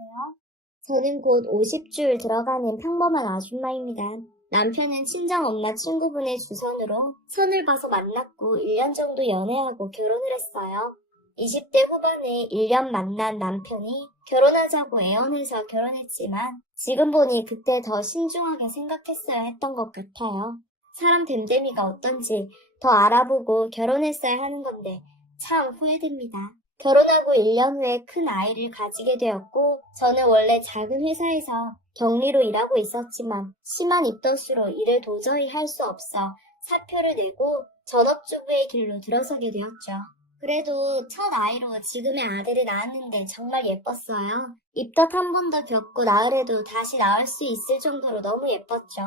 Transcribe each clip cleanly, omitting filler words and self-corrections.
안녕하세요. 저는 곧 50줄 들어가는 평범한 아줌마입니다. 남편은 친정엄마 친구분의 주선으로 선을 봐서 만났고 1년 정도 연애하고 결혼을 했어요. 20대 후반에 1년 만난 남편이 결혼하자고 애원해서 결혼했지만 지금 보니 그때 더 신중하게 생각했어야 했던 것 같아요. 사람 됨됨이가 어떤지 더 알아보고 결혼했어야 하는 건데 참 후회됩니다. 결혼하고 1년 후에 큰 아이를 가지게 되었고 저는 원래 작은 회사에서 격리로 일하고 있었지만 심한 입덧으로 일을 도저히 할 수 없어 사표를 내고 전업주부의 길로 들어서게 되었죠. 그래도 첫 아이로 지금의 아들을 낳았는데 정말 예뻤어요. 입덧 한 번 더 겪고 나으래도 다시 낳을 수 있을 정도로 너무 예뻤죠.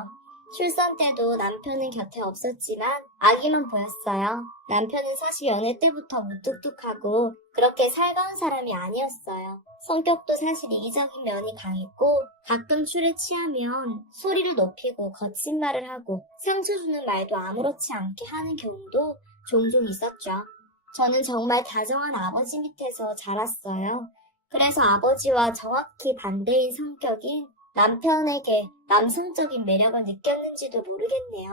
출산 때도 남편은 곁에 없었지만 아기만 보였어요. 남편은 사실 연애 때부터 무뚝뚝하고 그렇게 살가운 사람이 아니었어요. 성격도 사실 이기적인 면이 강했고 가끔 술에 취하면 소리를 높이고 거친 말을 하고 상처 주는 말도 아무렇지 않게 하는 경우도 종종 있었죠. 저는 정말 다정한 아버지 밑에서 자랐어요. 그래서 아버지와 정확히 반대인 성격인 남편에게 남성적인 매력을 느꼈는지도 모르겠네요.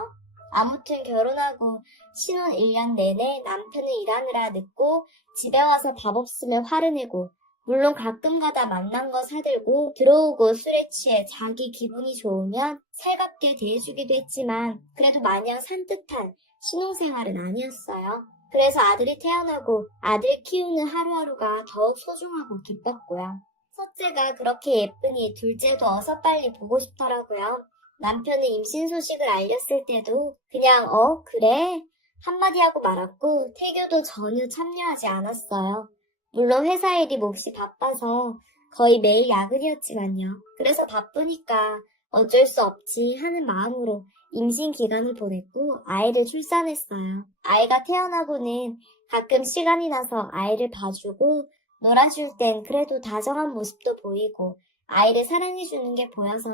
아무튼 결혼하고 신혼 1년 내내 남편은 일하느라 늦고 집에 와서 밥 없으면 화를 내고 물론 가끔 가다 만난 거 사들고 들어오고 술에 취해 자기 기분이 좋으면 살갑게 대해주기도 했지만 그래도 마냥 산뜻한 신혼생활은 아니었어요. 그래서 아들이 태어나고 아들 키우는 하루하루가 더욱 소중하고 기뻤고요. 첫째가 그렇게 예쁘니 둘째도 어서 빨리 보고 싶더라고요. 남편은 임신 소식을 알렸을 때도 그냥 그래? 한마디 하고 말았고 태교도 전혀 참여하지 않았어요. 물론 회사 일이 몹시 바빠서 거의 매일 야근이었지만요. 그래서 바쁘니까 어쩔 수 없지 하는 마음으로 임신 기간을 보냈고 아이를 출산했어요. 아이가 태어나고는 가끔 시간이 나서 아이를 봐주고 놀아줄 땐 그래도 다정한 모습도 보이고 아이를 사랑해주는 게 보여서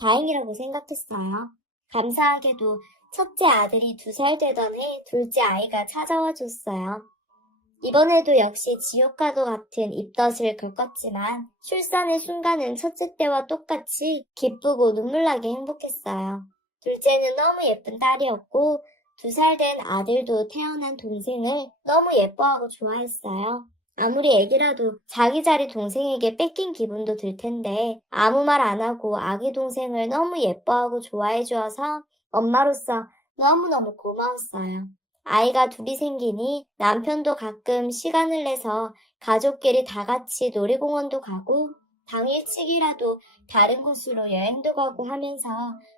다행이라고 생각했어요. 감사하게도 첫째 아들이 2살 되던 해 둘째 아이가 찾아와 줬어요. 이번에도 역시 지옥과도 같은 입덧을 겪었지만 출산의 순간은 첫째 때와 똑같이 기쁘고 눈물나게 행복했어요. 둘째는 너무 예쁜 딸이었고 2살 된 아들도 태어난 동생을 너무 예뻐하고 좋아했어요. 아무리 애기라도 자기 자리 동생에게 뺏긴 기분도 들 텐데 아무 말 안 하고 아기 동생을 너무 예뻐하고 좋아해 주어서 엄마로서 너무너무 고마웠어요. 아이가 둘이 생기니 남편도 가끔 시간을 내서 가족끼리 다 같이 놀이공원도 가고 당일치기라도 다른 곳으로 여행도 가고 하면서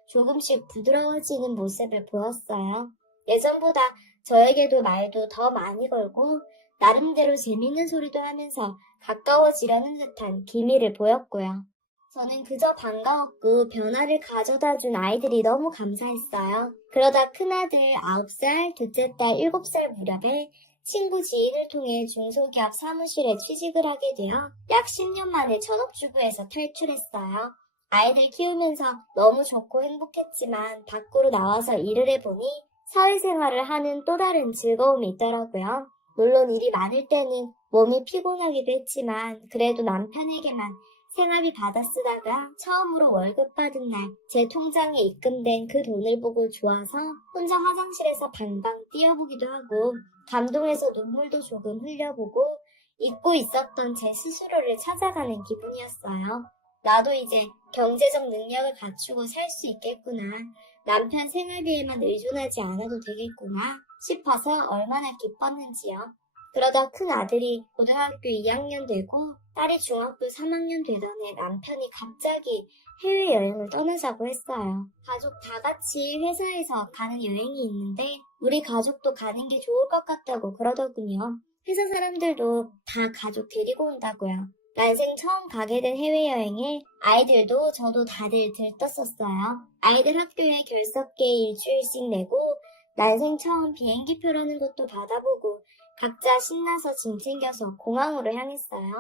조금씩 부드러워지는 모습을 보였어요. 예전보다 저에게도 말도 더 많이 걸고 나름대로 재밌는 소리도 하면서 가까워지려는 듯한 기미를 보였고요. 저는 그저 반가웠고 변화를 가져다 준 아이들이 너무 감사했어요. 그러다 큰아들 9살, 둘째 딸 7살 무렵에 친구 지인을 통해 중소기업 사무실에 취직을 하게 되어 약 10년 만에 전업주부에서 탈출했어요. 아이들 키우면서 너무 좋고 행복했지만 밖으로 나와서 일을 해보니 사회생활을 하는 또 다른 즐거움이 있더라고요. 물론 일이 많을 때는 몸이 피곤하기도 했지만 그래도 남편에게만 생활비 받아 쓰다가 처음으로 월급 받은 날 제 통장에 입금된 그 돈을 보고 좋아서 혼자 화장실에서 방방 뛰어보기도 하고 감동해서 눈물도 조금 흘려보고 잊고 있었던 제 스스로를 찾아가는 기분이었어요. 나도 이제 경제적 능력을 갖추고 살 수 있겠구나. 남편 생활비에만 의존하지 않아도 되겠구나 싶어서 얼마나 기뻤는지요. 그러다 큰 아들이 고등학교 2학년 되고 딸이 중학교 3학년 되던 해 남편이 갑자기 해외여행을 떠나자고 했어요. 가족 다 같이 회사에서 가는 여행이 있는데 우리 가족도 가는 게 좋을 것 같다고 그러더군요. 회사 사람들도 다 가족 데리고 온다고요. 난생 처음 가게 된 해외여행에 아이들도 저도 다들 들떴었어요. 아이들 학교에 결석계 일주일씩 내고 난생 처음 비행기표라는 것도 받아보고 각자 신나서 짐 챙겨서 공항으로 향했어요.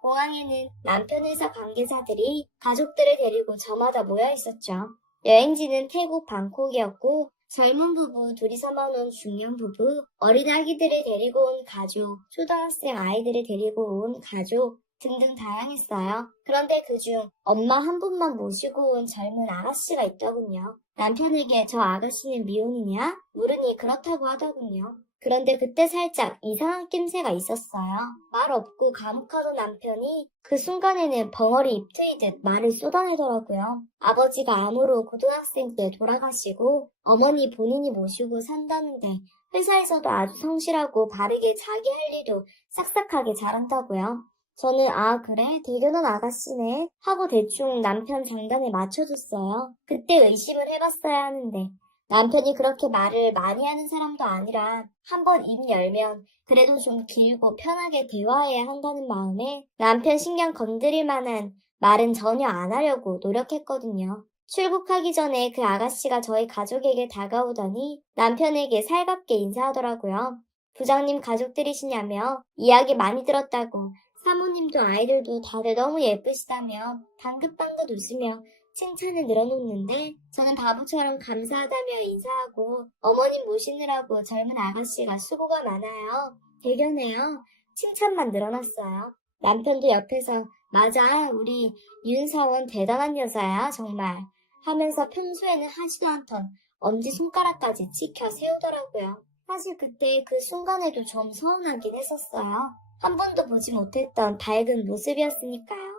공항에는 남편 회사 관계자들이 가족들을 데리고 저마다 모여 있었죠. 여행지는 태국 방콕이었고 젊은 부부 둘이서만 온 중년 부부, 어린 아기들을 데리고 온 가족, 초등학생 아이들을 데리고 온 가족, 등등 다양했어요. 그런데 그중 엄마 한 분만 모시고 온 젊은 아가씨가 있더군요. 남편에게 저 아가씨는 미혼이냐? 물으니 그렇다고 하더군요. 그런데 그때 살짝 이상한 낌새가 있었어요. 말 없고 감옥하던 남편이 그 순간에는 벙어리 입 트이듯 말을 쏟아내더라고요. 아버지가 암으로 고등학생 때 돌아가시고 어머니 본인이 모시고 산다는데 회사에서도 아주 성실하고 바르게 자기 할 일도 싹싹하게 잘한다고요. 저는 아 그래? 대견한 아가씨네 하고 대충 남편 장단에 맞춰줬어요. 그때 의심을 해봤어야 하는데 남편이 그렇게 말을 많이 하는 사람도 아니라 한번 입 열면 그래도 좀 길고 편하게 대화해야 한다는 마음에 남편 신경 건드릴 만한 말은 전혀 안 하려고 노력했거든요. 출국하기 전에 그 아가씨가 저희 가족에게 다가오더니 남편에게 살갑게 인사하더라고요. 부장님 가족들이시냐며 이야기 많이 들었다고 사모님도 아이들도 다들 너무 예쁘시다며 방긋방긋 웃으며 칭찬을 늘어놓는데 저는 바보처럼 감사하다며 인사하고 어머님 모시느라고 젊은 아가씨가 수고가 많아요. 대견해요. 칭찬만 늘어났어요. 남편도 옆에서 맞아 우리 윤사원 대단한 여자야 정말 하면서 평소에는 하지도 않던 엄지손가락까지 치켜 세우더라고요. 사실 그때 그 순간에도 좀 서운하긴 했었어요. 한 번도 보지 못했던 밝은 모습이었으니까요.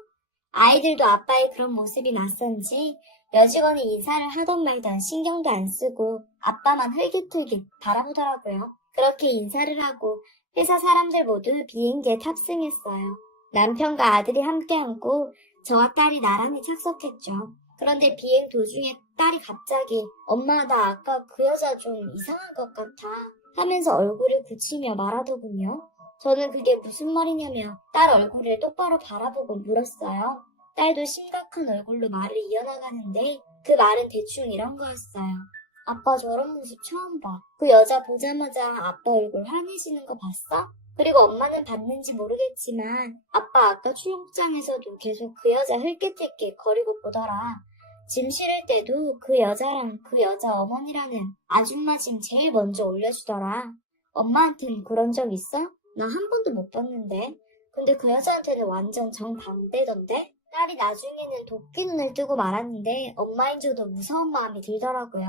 아이들도 아빠의 그런 모습이 낯선지 여직원이 인사를 하던 말던 신경도 안 쓰고 아빠만 흘깃흘깃 바라보더라고요. 그렇게 인사를 하고 회사 사람들 모두 비행기에 탑승했어요. 남편과 아들이 함께 앉고 저와 딸이 나란히 착석했죠. 그런데 비행 도중에 딸이 갑자기 엄마 나 아까 그 여자 좀 이상한 것 같아 하면서 얼굴을 굳히며 말하더군요. 저는 그게 무슨 말이냐며 딸 얼굴을 똑바로 바라보고 물었어요. 딸도 심각한 얼굴로 말을 이어나가는데 그 말은 대충 이런 거였어요. 아빠 저런 모습 처음 봐. 그 여자 보자마자 아빠 얼굴 환해지는 거 봤어? 그리고 엄마는 봤는지 모르겠지만 아빠 아까 출국장에서도 계속 그 여자 흘끗흘끗 거리고 보더라. 짐 실을 때도 그 여자랑 그 여자 어머니라는 아줌마 짐 제일 먼저 올려주더라. 엄마한테는 그런 적 있어? 나 한 번도 못 봤는데. 근데 그 여자한테는 완전 정반대던데? 딸이 나중에는 도끼 눈을 뜨고 말았는데 엄마인 저도 무서운 마음이 들더라고요.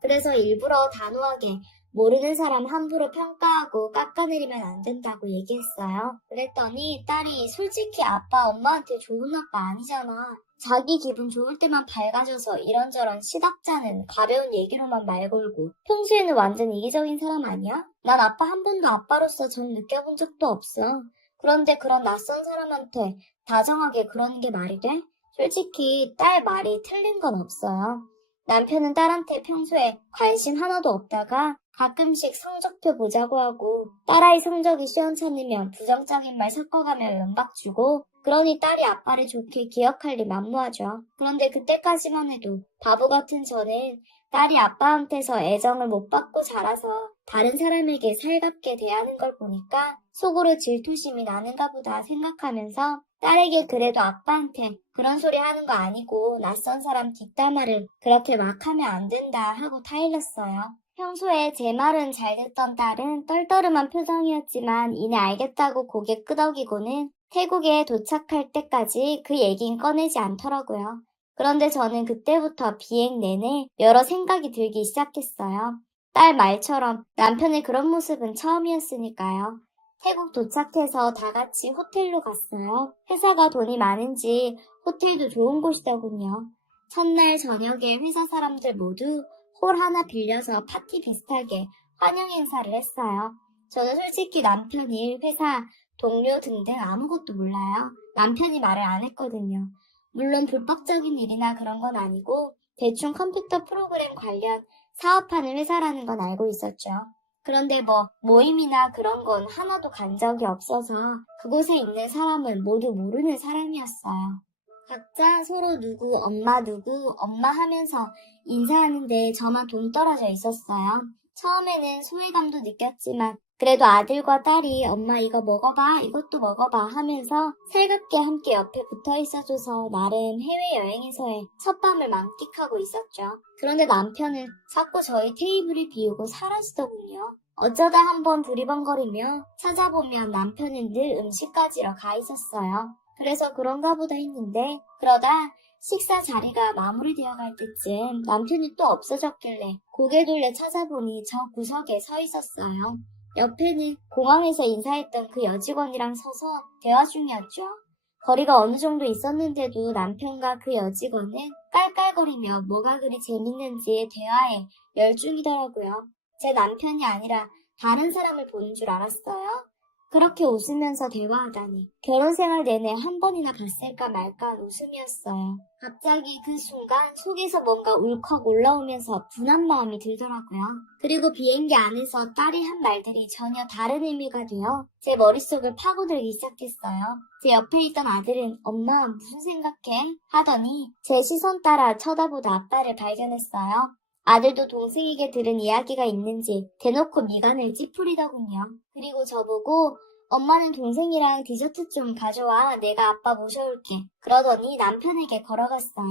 그래서 일부러 단호하게 모르는 사람 함부로 평가하고 깎아내리면 안 된다고 얘기했어요. 그랬더니 딸이 솔직히 아빠 엄마한테 좋은 아빠 아니잖아. 자기 기분 좋을 때만 밝아져서 이런저런 시답잖은 가벼운 얘기로만 말 걸고 평소에는 완전 이기적인 사람 아니야? 난 아빠 한 번도 아빠로서 정 느껴본 적도 없어. 그런데 그런 낯선 사람한테 다정하게 그러는 게 말이 돼? 솔직히 딸 말이 틀린 건 없어요. 남편은 딸한테 평소에 관심 하나도 없다가 가끔씩 성적표 보자고 하고 딸아이 성적이 시원찮으면 부정적인 말 섞어가며 연박 주고 그러니 딸이 아빠를 좋게 기억할 리 만무하죠. 그런데 그때까지만 해도 바보 같은 저는 딸이 아빠한테서 애정을 못 받고 자라서 다른 사람에게 살갑게 대하는 걸 보니까 속으로 질투심이 나는가 보다 생각하면서 딸에게 그래도 아빠한테 그런 소리 하는 거 아니고 낯선 사람 뒷담화를 그렇게 막 하면 안 된다 하고 타일렀어요. 평소에 제 말은 잘 듣던 딸은 떨떠름한 표정이었지만 이내 알겠다고 고개 끄덕이고는 태국에 도착할 때까지 그 얘긴 꺼내지 않더라고요. 그런데 저는 그때부터 비행 내내 여러 생각이 들기 시작했어요. 딸 말처럼 남편의 그런 모습은 처음이었으니까요. 태국 도착해서 다 같이 호텔로 갔어요. 회사가 돈이 많은지 호텔도 좋은 곳이더군요. 첫날 저녁에 회사 사람들 모두 홀 하나 빌려서 파티 비슷하게 환영 행사를 했어요. 저는 솔직히 남편 일, 회사, 동료 등등 아무것도 몰라요. 남편이 말을 안 했거든요. 물론 불법적인 일이나 그런 건 아니고 대충 컴퓨터 프로그램 관련 사업하는 회사라는 건 알고 있었죠. 그런데 모임이나 그런 건 하나도 간 적이 없어서 그곳에 있는 사람은 모두 모르는 사람이었어요. 각자 서로 누구 엄마 하면서 인사하는데 저만 동떨어져 있었어요. 처음에는 소외감도 느꼈지만 그래도 아들과 딸이 엄마 이거 먹어봐 이것도 먹어봐 하면서 살갑게 함께 옆에 붙어 있어줘서 나름 해외여행에서의 첫 밤을 만끽하고 있었죠. 그런데 남편은 자꾸 저희 테이블을 비우고 사라지더군요. 어쩌다 한번 두리번거리며 찾아보면 남편은 늘 음식 가지러 가 있었어요. 그래서 그런가 보다 했는데 그러다 식사 자리가 마무리되어 갈 때쯤 남편이 또 없어졌길래 고개 돌려 찾아보니 저 구석에 서 있었어요. 옆에는 공항에서 인사했던 그 여직원이랑 서서 대화 중이었죠. 거리가 어느 정도 있었는데도 남편과 그 여직원은 깔깔거리며 뭐가 그리 재밌는지 대화에 열중이더라고요. 제 남편이 아니라 다른 사람을 보는 줄 알았어요. 그렇게 웃으면서 대화하다니 결혼 생활 내내 한 번이나 봤을까 말까 한 웃음이었어요. 갑자기 그 순간 속에서 뭔가 울컥 올라오면서 분한 마음이 들더라고요. 그리고 비행기 안에서 딸이 한 말들이 전혀 다른 의미가 되어 제 머릿속을 파고들기 시작했어요. 제 옆에 있던 아들은 엄마 무슨 생각해? 하더니 제 시선 따라 쳐다보다 아빠를 발견했어요. 아들도 동생에게 들은 이야기가 있는지 대놓고 미간을 찌푸리더군요. 그리고 저보고 엄마는 동생이랑 디저트 좀 가져와. 내가 아빠 모셔올게. 그러더니 남편에게 걸어갔어요.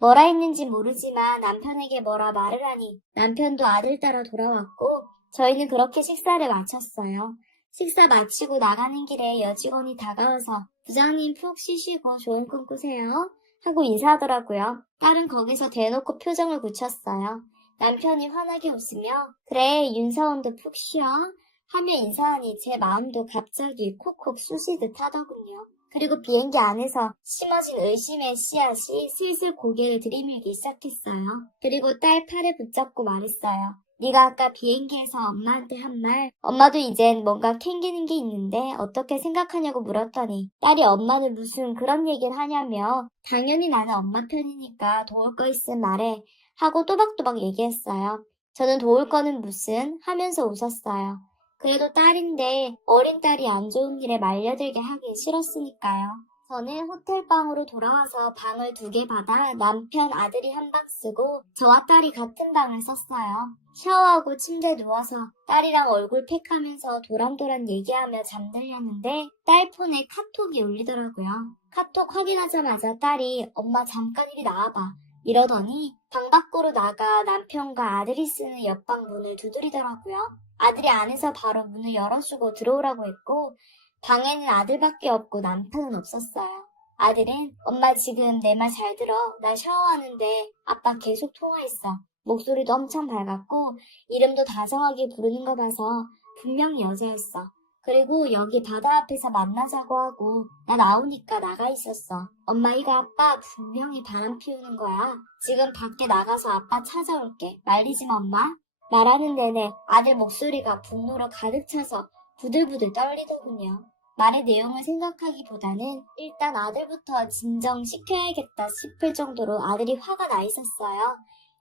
뭐라 했는지 모르지만 남편에게 뭐라 말을 하니 남편도 아들 따라 돌아왔고 저희는 그렇게 식사를 마쳤어요. 식사 마치고 나가는 길에 여직원이 다가와서 부장님 푹 쉬시고 좋은 꿈 꾸세요. 하고 인사하더라고요. 딸은 거기서 대놓고 표정을 굳혔어요. 남편이 환하게 웃으며 그래 윤서원도 푹 쉬어 하며 인사하니 제 마음도 갑자기 콕콕 쑤시듯 하더군요. 그리고 비행기 안에서 심어진 의심의 씨앗이 슬슬 고개를 들이밀기 시작했어요. 그리고 딸 팔을 붙잡고 말했어요. 네가 아까 비행기에서 엄마한테 한 말, 엄마도 이젠 뭔가 캥기는 게 있는데 어떻게 생각하냐고 물었더니 딸이 엄마는 무슨 그런 얘기를 하냐며 당연히 나는 엄마 편이니까 도울 거 있으면 말해 하고 또박또박 얘기했어요. 저는 도울 거는 무슨 하면서 웃었어요. 그래도 딸인데 어린 딸이 안 좋은 일에 말려들게 하긴 싫었으니까요. 저는 호텔방으로 돌아와서 방을 2개 받아 남편, 아들이 한 방 쓰고 저와 딸이 같은 방을 썼어요. 샤워하고 침대에 누워서 딸이랑 얼굴 팩하면서 도란도란 얘기하며 잠들렸는데 딸 폰에 카톡이 울리더라고요. 카톡 확인하자마자 딸이 엄마 잠깐 이리 나와봐 이러더니 방 밖으로 나가 남편과 아들이 쓰는 옆방 문을 두드리더라고요. 아들이 안에서 바로 문을 열어주고 들어오라고 했고 방에는 아들밖에 없고 남편은 없었어요. 아들은 엄마 지금 내 말 잘 들어. 나 샤워하는데 아빠 계속 통화했어. 목소리도 엄청 밝았고 이름도 다정하게 부르는 거 봐서 분명히 여자였어. 그리고 여기 바다 앞에서 만나자고 하고 나 나오니까 나가 있었어. 엄마 이거 아빠 분명히 바람 피우는 거야. 지금 밖에 나가서 아빠 찾아올게. 말리지 마 엄마. 말하는 내내 아들 목소리가 분노로 가득 차서 부들부들 떨리더군요. 말의 내용을 생각하기보다는 일단 아들부터 진정시켜야겠다 싶을 정도로 아들이 화가 나 있었어요.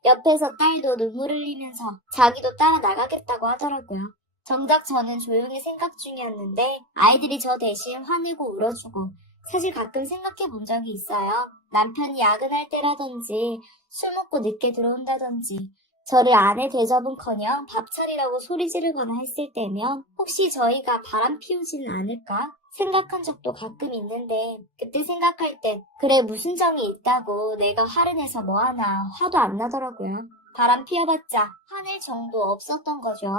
옆에서 딸도 눈물 흘리면서 자기도 따라 나가겠다고 하더라고요. 정작 저는 조용히 생각 중이었는데 아이들이 저 대신 화내고 울어주고 사실 가끔 생각해 본 적이 있어요. 남편이 야근할 때라든지 술 먹고 늦게 들어온다든지 저를 아내 대접은커녕 밥 차리라고 소리 지르거나 했을 때면 혹시 저희가 바람 피우지는 않을까 생각한 적도 가끔 있는데 그때 생각할 때 그래 무슨 정이 있다고 내가 화를 내서 뭐하나 화도 안 나더라고요. 바람 피워봤자 화낼 정도 없었던 거죠.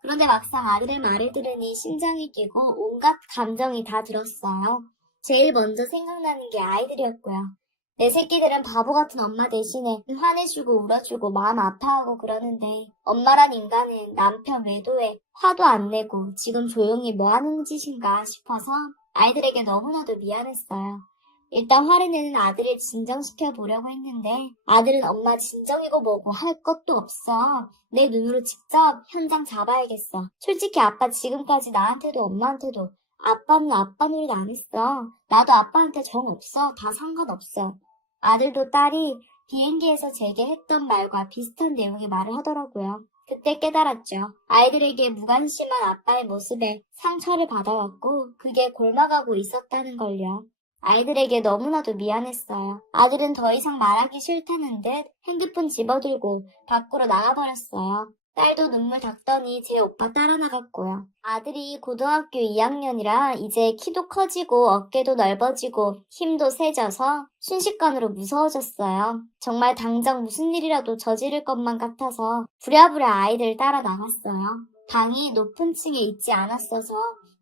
그런데 막상 아들의 말을 들으니 심장이 뛰고 온갖 감정이 다 들었어요. 제일 먼저 생각나는 게 아이들이었고요. 내 새끼들은 바보 같은 엄마 대신에 화내주고 울어주고 마음 아파하고 그러는데 엄마란 인간은 남편 외도에 화도 안 내고 지금 조용히 뭐 하는 짓인가 싶어서 아이들에게 너무나도 미안했어요. 일단 화를 내는 아들을 진정시켜 보려고 했는데 아들은 엄마 진정이고 뭐고 할 것도 없어. 내 눈으로 직접 현장 잡아야겠어. 솔직히 아빠 지금까지 나한테도 엄마한테도 아빠는 아빠 노릇 안 했어. 나도 아빠한테 정 없어. 다 상관없어. 아들도 딸이 비행기에서 제게 했던 말과 비슷한 내용의 말을 하더라고요. 그때 깨달았죠. 아이들에게 무관심한 아빠의 모습에 상처를 받아왔고 그게 골마가고 있었다는 걸요. 아이들에게 너무나도 미안했어요. 아들은 더 이상 말하기 싫다는 듯 핸드폰 집어들고 밖으로 나가버렸어요. 딸도 눈물 닦더니 제 오빠 따라 나갔고요. 아들이 고등학교 2학년이라 이제 키도 커지고 어깨도 넓어지고 힘도 세져서 순식간으로 무서워졌어요. 정말 당장 무슨 일이라도 저지를 것만 같아서 부랴부랴 아이들 따라 나갔어요. 방이 높은 층에 있지 않았어서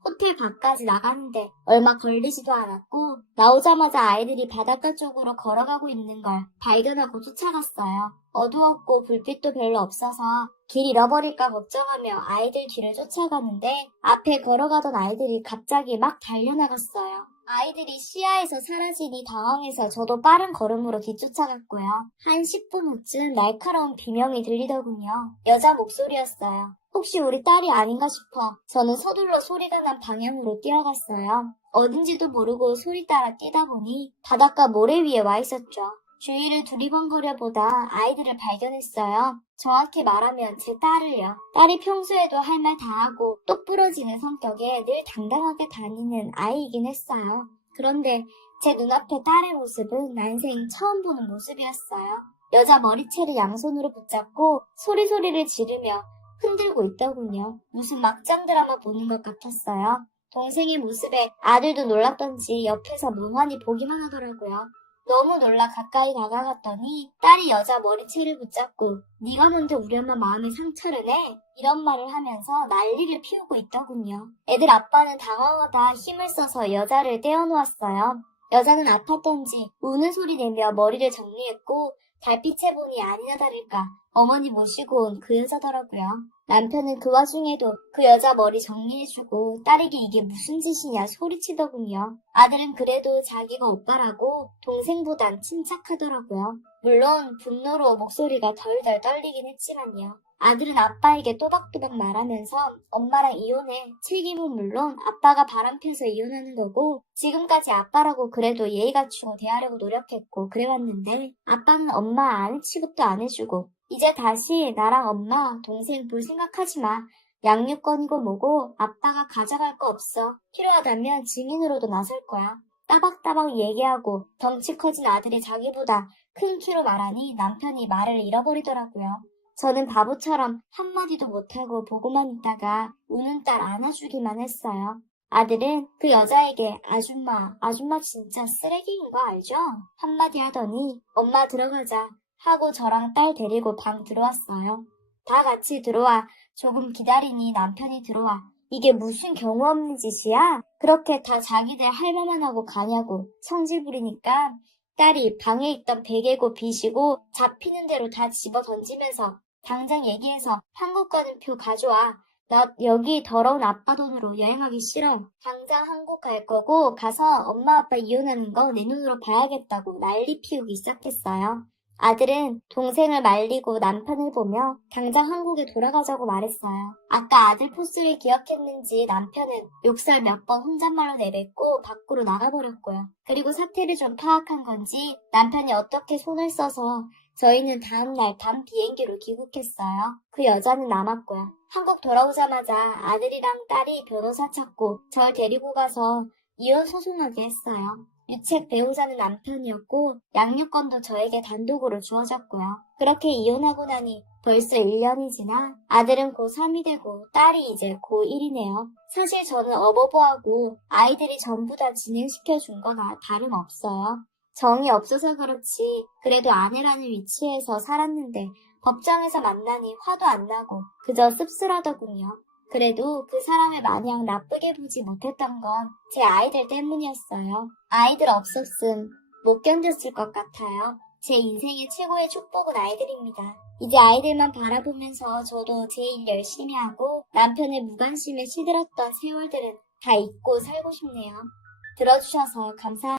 호텔 밖까지 나가는데 얼마 걸리지도 않았고 나오자마자 아이들이 바닷가 쪽으로 걸어가고 있는 걸 발견하고 쫓아갔어요. 어두웠고 불빛도 별로 없어서 길 잃어버릴까 걱정하며 아이들 뒤를 쫓아가는데 앞에 걸어가던 아이들이 갑자기 막 달려나갔어요. 아이들이 시야에서 사라지니 당황해서 저도 빠른 걸음으로 뒤쫓아갔고요. 한 10분 후쯤 날카로운 비명이 들리더군요. 여자 목소리였어요. 혹시 우리 딸이 아닌가 싶어 저는 서둘러 소리가 난 방향으로 뛰어갔어요. 어딘지도 모르고 소리 따라 뛰다 보니 바닷가 모래 위에 와 있었죠. 주위를 두리번거려 보다 아이들을 발견했어요. 정확히 말하면 제 딸을요. 딸이 평소에도 할 말 다 하고 똑부러지는 성격에 늘 당당하게 다니는 아이이긴 했어요. 그런데 제 눈앞에 딸의 모습은 난생 처음 보는 모습이었어요. 여자 머리채를 양손으로 붙잡고 소리소리를 지르며 흔들고 있더군요. 무슨 막장 드라마 보는 것 같았어요. 동생의 모습에 아들도 놀랐던지 옆에서 멍하니 보기만 하더라고요. 너무 놀라 가까이 다가갔더니 딸이 여자 머리채를 붙잡고 네가 먼저 우리 엄마 마음에 상처를 내? 이런 말을 하면서 난리를 피우고 있더군요. 애들 아빠는 당황하다 힘을 써서 여자를 떼어놓았어요. 여자는 아팠던지 우는 소리 내며 머리를 정리했고 달빛에 보니 아니나 다를까 어머니 모시고 온 그 여자더라고요. 남편은 그 와중에도 그 여자 머리 정리해주고 딸에게 이게 무슨 짓이냐 소리치더군요. 아들은 그래도 자기가 오빠라고 동생보단 침착하더라고요. 물론 분노로 목소리가 덜덜 떨리긴 했지만요. 아들은 아빠에게 또박또박 말하면서 엄마랑 이혼해. 책임은 물론 아빠가 바람펴서 이혼하는 거고 지금까지 아빠라고 그래도 예의 갖추고 대하려고 노력했고 그래왔는데 아빠는 엄마 아는 취급도 안 해주고 이제 다시 나랑 엄마, 동생 볼 생각하지 마. 양육권이고 뭐고 아빠가 가져갈 거 없어. 필요하다면 증인으로도 나설 거야. 따박따박 얘기하고 덩치 커진 아들이 자기보다 큰 키로 말하니 남편이 말을 잃어버리더라고요. 저는 바보처럼 한마디도 못하고 보고만 있다가 우는 딸 안아주기만 했어요. 아들은 그 여자에게 아줌마 진짜 쓰레기인 거 알죠? 한마디 하더니 엄마 들어가자 하고 저랑 딸 데리고 방 들어왔어요. 다 같이 들어와 조금 기다리니 남편이 들어와. 이게 무슨 경우 없는 짓이야? 그렇게 다 자기들 할 말만 하고 가냐고 성질 부리니까 딸이 방에 있던 베개고 빗이고 잡히는 대로 다 집어 던지면서 당장 얘기해서 한국 가는 표 가져와. 나 여기 더러운 아빠 돈으로 여행하기 싫어. 당장 한국 갈 거고 가서 엄마 아빠 이혼하는 거 내 눈으로 봐야겠다고 난리 피우기 시작했어요. 아들은 동생을 말리고 남편을 보며 당장 한국에 돌아가자고 말했어요. 아까 아들 포스를 기억했는지 남편은 욕설 몇 번 혼잣말로 내뱉고 밖으로 나가버렸고요. 그리고 사태를 좀 파악한 건지 남편이 어떻게 손을 써서 저희는 다음날 밤 비행기로 귀국했어요. 그 여자는 남았고요. 한국 돌아오자마자 아들이랑 딸이 변호사 찾고 절 데리고 가서 이혼 소송하게 했어요. 유책 배우자는 남편이었고 양육권도 저에게 단독으로 주어졌고요. 그렇게 이혼하고 나니 벌써 1년이 지나 아들은 고3이 되고 딸이 이제 고1이네요. 사실 저는 어버버하고 아이들이 전부 다 진행시켜준 거나 다름없어요. 정이 없어서 그렇지 그래도 아내라는 위치에서 살았는데 법정에서 만나니 화도 안 나고 그저 씁쓸하더군요. 그래도 그 사람을 마냥 나쁘게 보지 못했던 건 제 아이들 때문이었어요. 아이들 없었음 못 견뎠을 것 같아요. 제 인생의 최고의 축복은 아이들입니다. 이제 아이들만 바라보면서 저도 제 일 열심히 하고 남편의 무관심에 시들었던 세월들은 다 잊고 살고 싶네요. 들어주셔서 감사합니다.